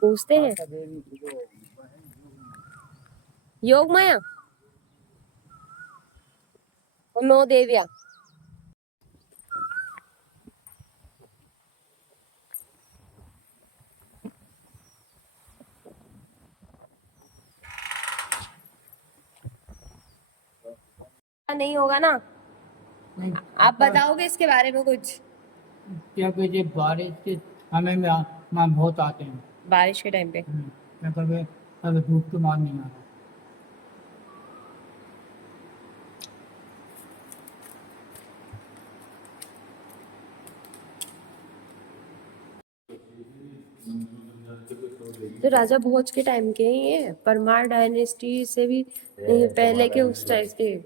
पूछते हैं योग माया नो देविया नहीं होगा ना। नहीं, आप बताओगे इसके बारे में कुछ? क्या कहते बारिश के समय में वहाँ बहुत आते हैं। बारिश के टाइम पे क्या कभी कभी धूप तो मार नहीं आता। तो राजा भोज के टाइम के ही है, परमार डायनेस्टी से भी पहले के उस टाइप के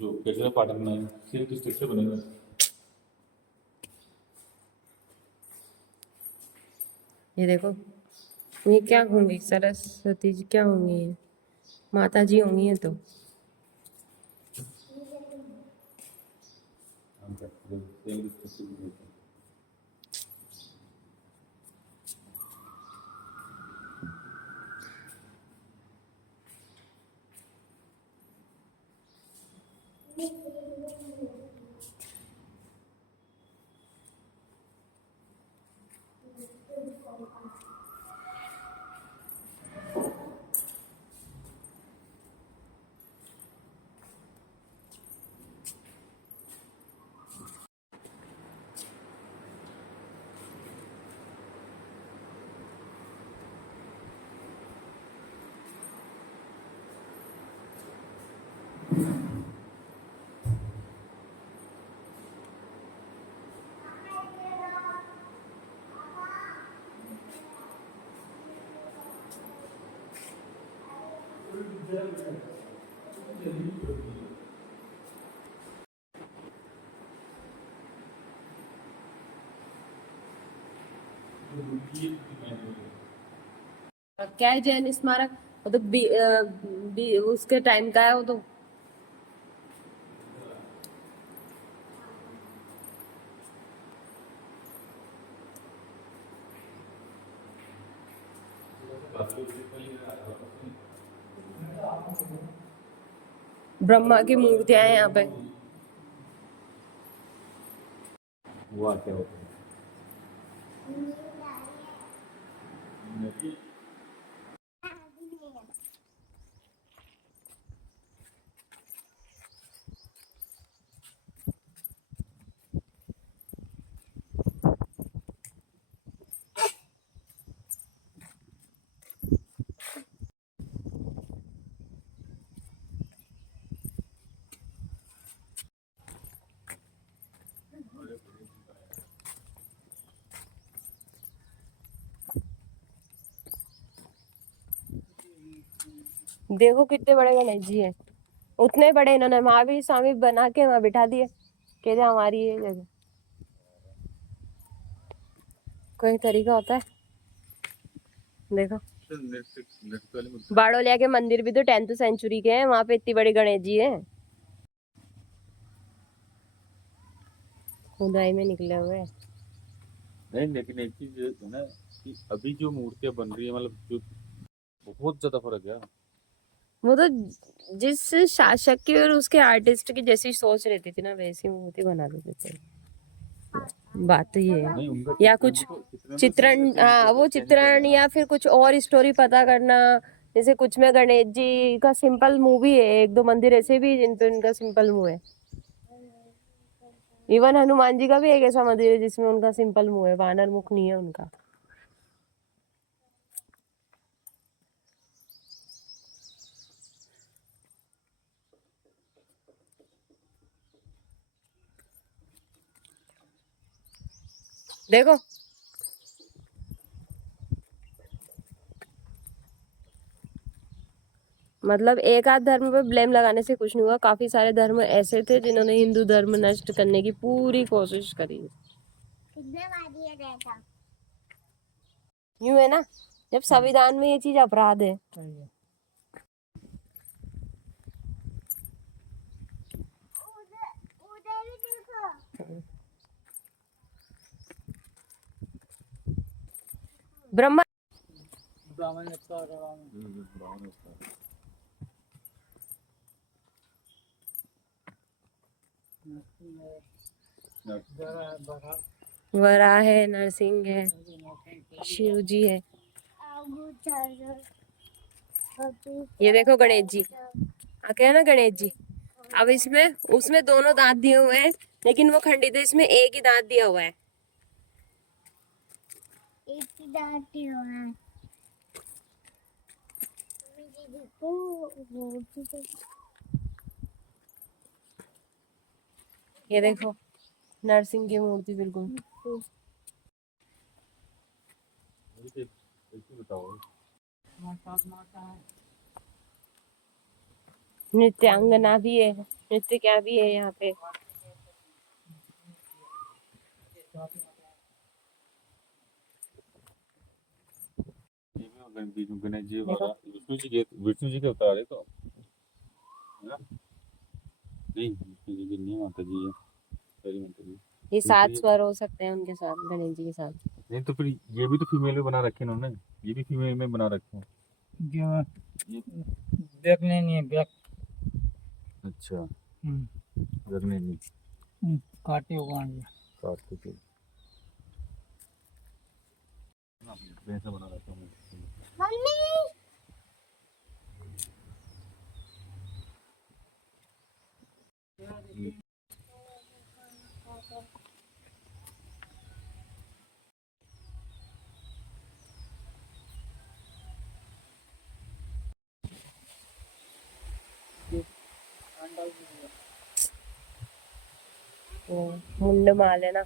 जो केसरा पाटन में सिर्फ डिस्ट्रिक्ट से बने हुए हैं। ये देखो ये क्या होंगी, सरस्वती जी क्या होंगी, ये माता जी होंगी ये तो। सेम डिस्ट्रिक्ट से बने हुए हैं। क्या है जैन स्मारक, वो तो उसके टाइम का है वो तो। ब्रह्मा की मूर्तियां हैं यहाँ पे। हुआ क्या होता है? देखो कितने बड़े गणेश जी हैं, उतने बड़े इन्होंने महावीर स्वामी बना के वहां बिठा दिए, कहते हमारी ये जगह। कोई तरीका होता है। देखो बाड़ोलिया के मंदिर भी तो 10th सेंचुरी के हैं, वहां पे इतनी बड़ी गणेश जी हैं, खुदाई में निकले हुए। नहीं, लेकिन एक चीज है ना कि अभी जो मूर्तियां बन रही है मतलब जो बहुत ज्यादा फर्क है। वो तो जिस शासक की और उसके आर्टिस्ट की जैसी सोच रहती थी ना, वैसी मूर्ति बना देते थे। बात तो ये है। नहीं, उनका या कुछ चित्रण, हाँ वो चित्रण या फिर कुछ और स्टोरी पता करना। जैसे कुछ में गणेश जी का सिंपल मुंह भी है, एक दो मंदिर ऐसे भी जिन पे उनका सिंपल मुंह है। इवन हनुमान जी का भी एक ऐसा मंदिर है जिसमें उनका सिंपल मुंह है, वानर मुख नहीं है उनका। देखो मतलब एक आध धर्म पे ब्लेम लगाने से कुछ नहीं हुआ, काफी सारे धर्म ऐसे थे जिन्होंने हिंदू धर्म नष्ट करने की पूरी कोशिश करी। यूं है ना, जब संविधान में ये चीज अपराध है। ब्रह्मा ब्राह्मण अवतार राम। ब्राह्मण होता है। जरा बड़ा वराह है, नरसिंह है, शिव जी है। ये देखो गणेश जी आके है ना, गणेश जी। अब इसमें उसमें दोनों दांत दिए हुए हैं, लेकिन वो खंडित है, इसमें एक ही दांत दिया हुआ है। एक ही दांत दिया हुआ है। मुझे देखो वो भी ये देखो नरसिंह की मूर्ति बिल्कुल। ऐसे बताओ। माता है। नृत्यांगना भी है, नृत्य क्या भी है यहाँ पे। ये भी गणेश जी वाला विष्णु जी के अवतार है तो, है ना? नहीं विष्णु जी की नहीं, माता जी है, सॉरी माता जी। ये तो 7 फिर स्वर हो सकते हैं उनके साथ, गणेश जी के साथ। नहीं तो फिर ये भी तो फीमेल में बना रखे हैं उन्होंने, ये भी फीमेल में बना रखे हैं जो ये। देखने नहीं है बैक। अच्छा रखने नहीं, काटे हुआ है। काट के फिर वैसा बना रखा हूँ। मम्मी मुंड माल है ना।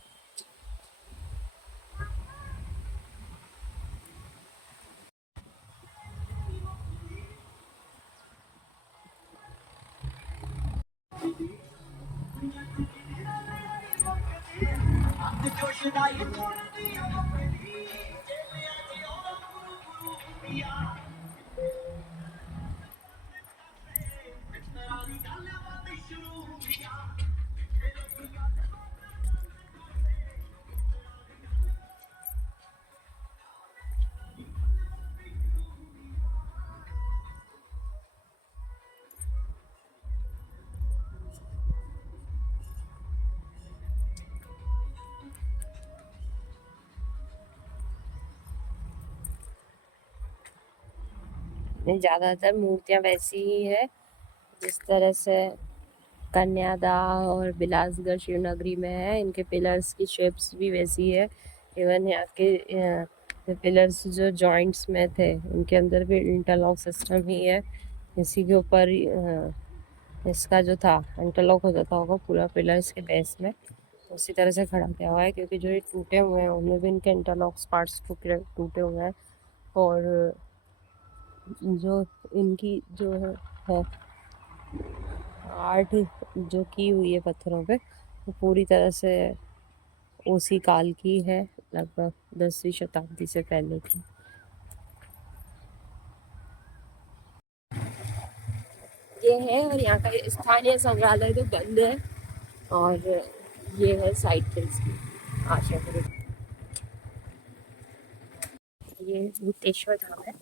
ज्यादातर मूर्तियां वैसी ही है जिस तरह से कन्यादाह और बिलासगढ़ शिवनगरी में है। इनके पिलर्स की शेप्स भी वैसी है। इवन यहाँ के पिलर्स जो जॉइंट्स में थे उनके अंदर भी इंटरलॉक सिस्टम ही है। इसी के ऊपर इसका जो था इंटरलॉक हो जाता होगा पूरा पिलर्स के बेस में, उसी तरह से खड़ा किया हुआ है। क्योंकि जो ये टूटे हुए हैं उनमें भी इनके इंटरलॉक्स पार्ट्स टूटे हुए हैं। और जो इनकी जो है आर्ट जो की हुई है पत्थरों पे, वो पूरी तरह से उसी काल की है, लगभग 10वीं शताब्दी से पहले की। ये है, और यहाँ का स्थानीय संग्रहालय तो बंद है। और ये है साइड किल्स की आशा करो। ये भूतेश्वर धाम है।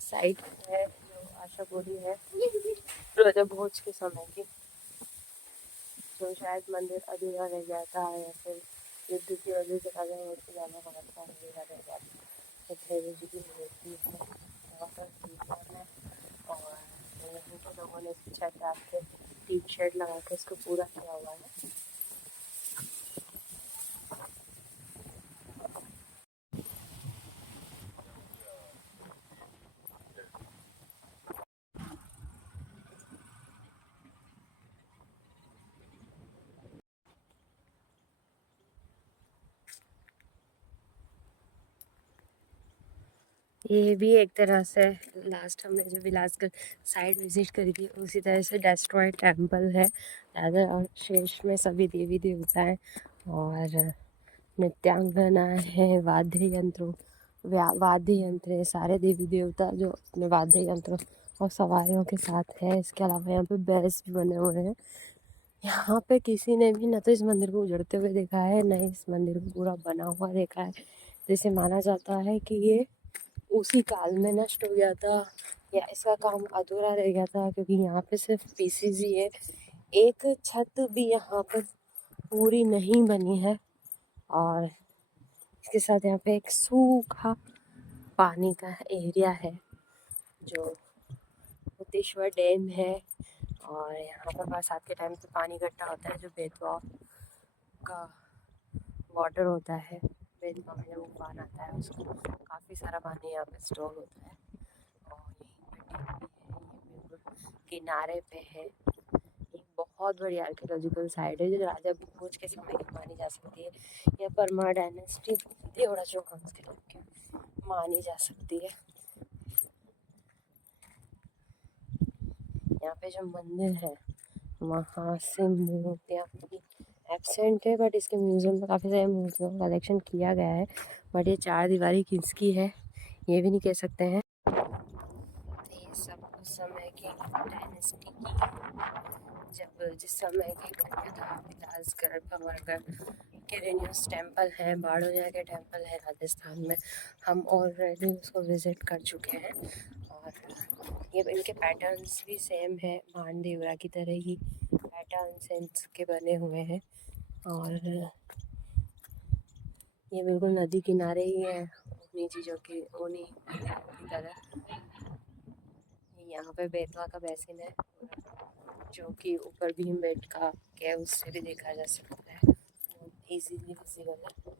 साइड है जो आशा पूरी है राजा भोज के समय की, जो शायद मंदिर अधूरा रह जाता है या फिर युद्ध की वजह से राजा भोज को जाना पड़ा था, अधूरा रह जाता है। भैरव जी की मूर्ति है यहाँ पर दीवार है। और यहीं के लोगों ने इसकी छत डाल के टीन शेड लगा के इसको पूरा किया हुआ है। ये भी एक तरह से लास्ट हमने जो बिलासगढ़ साइड विजिट करी थी उसी तरह से डेस्ट्रॉयड टेम्पल है। राजा और शेष में सभी देवी देवता हैं और नृत्यांगना है, वाद्य यंत्र है, सारे देवी देवता जो अपने वाद्य यंत्रों और सवारियों के साथ है। इसके अलावा यहाँ पे बैस भी बने हुए हैं। यहाँ पे किसी ने भी न तो इस मंदिर को उजड़ते हुए देखा है, न इस मंदिर को पूरा बना हुआ देखा है। जैसे माना जाता है कि ये उसी काल में नष्ट हो गया था या इसका काम अधूरा रह गया था, क्योंकि यहाँ पे सिर्फ पीसीज ही है। एक छत भी यहाँ पर पूरी नहीं बनी है और इसके साथ यहाँ पे एक सूखा पानी का एरिया है जो मुक्तेश्वर डैम है। और यहाँ पर बरसात के टाइम पे पानी इकट्ठा होता है जो बेतवा का वाटर होता है। बेतवा में जब उफान आता है उसको काफ़ी सारा पानी यहाँ पे स्टोर होता है। और यहीं पे डैम भी है, ये बिल्कुल किनारे पे है। ये बहुत बड़ी आर्कियोलॉजिकल साइट है जो राजा भोज के समय की मानी जा सकती है। यह परमार डायनेस्टी देवड़ा चौहान के टाइम की मानी जा सकती है। यहाँ पे जो मंदिर है वहाँ से मूर्तियाँ एब्सेंट है, बट इसके म्यूज़ियम में काफ़ी सारे मूर्तियों का कलेक्शन किया गया है। बट ये चार दीवारी किसकी है ये भी नहीं कह सकते हैं। तो ये सब उस समय की डायनेस्टी की जब जिस समय की घटना था। बिलासगढ़ भंवरगढ़ किरेनियस टेम्पल है, बाड़ोनिया के टेम्पल है राजस्थान में। हम ऑलरेडी उसको विज़िट कर चुके हैं और ये इनके पैटर्न्स भी सेम है, भानदेवरा की तरह ही पैटर्न्स इनके बने हुए हैं। और ये बिल्कुल नदी किनारे ही है उन्हीं चीज़ों की तरह। यहाँ पे बेतवा का बेसिन है जो कि ऊपर भीमबेटका के उससे भी देखा जा सकता है, इजीली विजिबल है।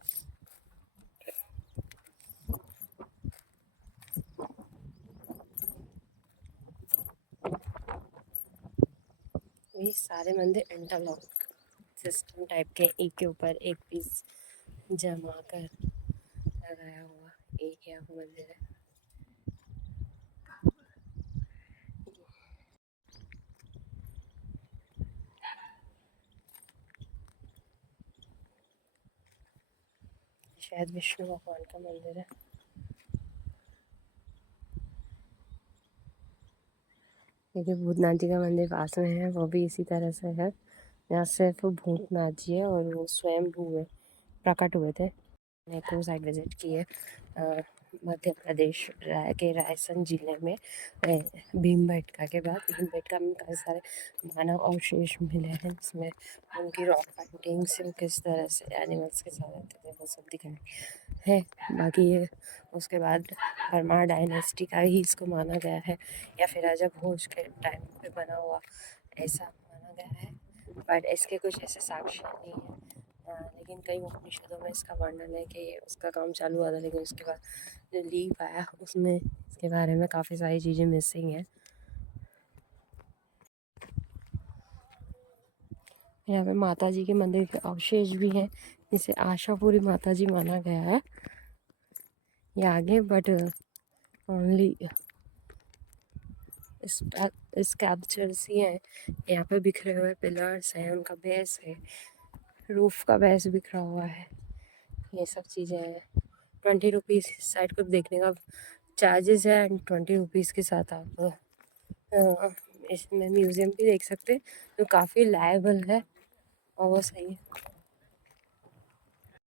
ये सारे मंदिर इंटरलॉक सिस्टम टाइप के एक के ऊपर एक पीस जमा कर लगाया हुआ एक यहाँ मंदिर है। शायद विष्णु भगवान का मंदिर है। क्योंकि भूतनाथ जी का मंदिर पास में है, वो भी इसी तरह से है। यहाँ सिर्फ भूतनाथ जी है और वो स्वयं प्रकट हुए थे। मैंने एक साइड विजिट की है मध्य प्रदेश के रायसेन जिले में। भीमबेटका के बाद भीमबेटका में कई सारे मानव अवशेष मिले हैं जिसमें उनकी रॉक पेंटिंग्स किस तरह से एनिमल्स के साथ रहते थे वो सब दिखाए है। बाकी ये उसके बाद परमार डायनेस्टी का ही इसको माना गया है या फिर राजा भोज के टाइम पे बना हुआ ऐसा माना गया है, बट इसके कुछ ऐसे साक्ष्य नहीं है। लेकिन कई उपनिषदों में इसका वर्णन है कि उसका काम चालू हुआ था, लेकिन उसके बाद जो लीक आया उसमें इसके बारे में काफ़ी सारी चीज़ें मिसिंग हैं। यहाँ पे माता जी के मंदिर के अवशेष भी हैं जिसे आशापुरी माता जी माना गया है। ये आगे बट ओनली स्कल्पचर्स ही हैं। यहाँ पे बिखरे हुए पिलर्स हैं, उनका बेस है, रूफ का बेस बिखरा हुआ है, ये सब चीज़ें हैं। 20 रुपीज़ साइड को देखने का चार्जेस है एंड 20 रुपीज़ के साथ आप इसमें म्यूज़ियम भी देख सकते हैं जो काफ़ी लायबल है और वो सही है।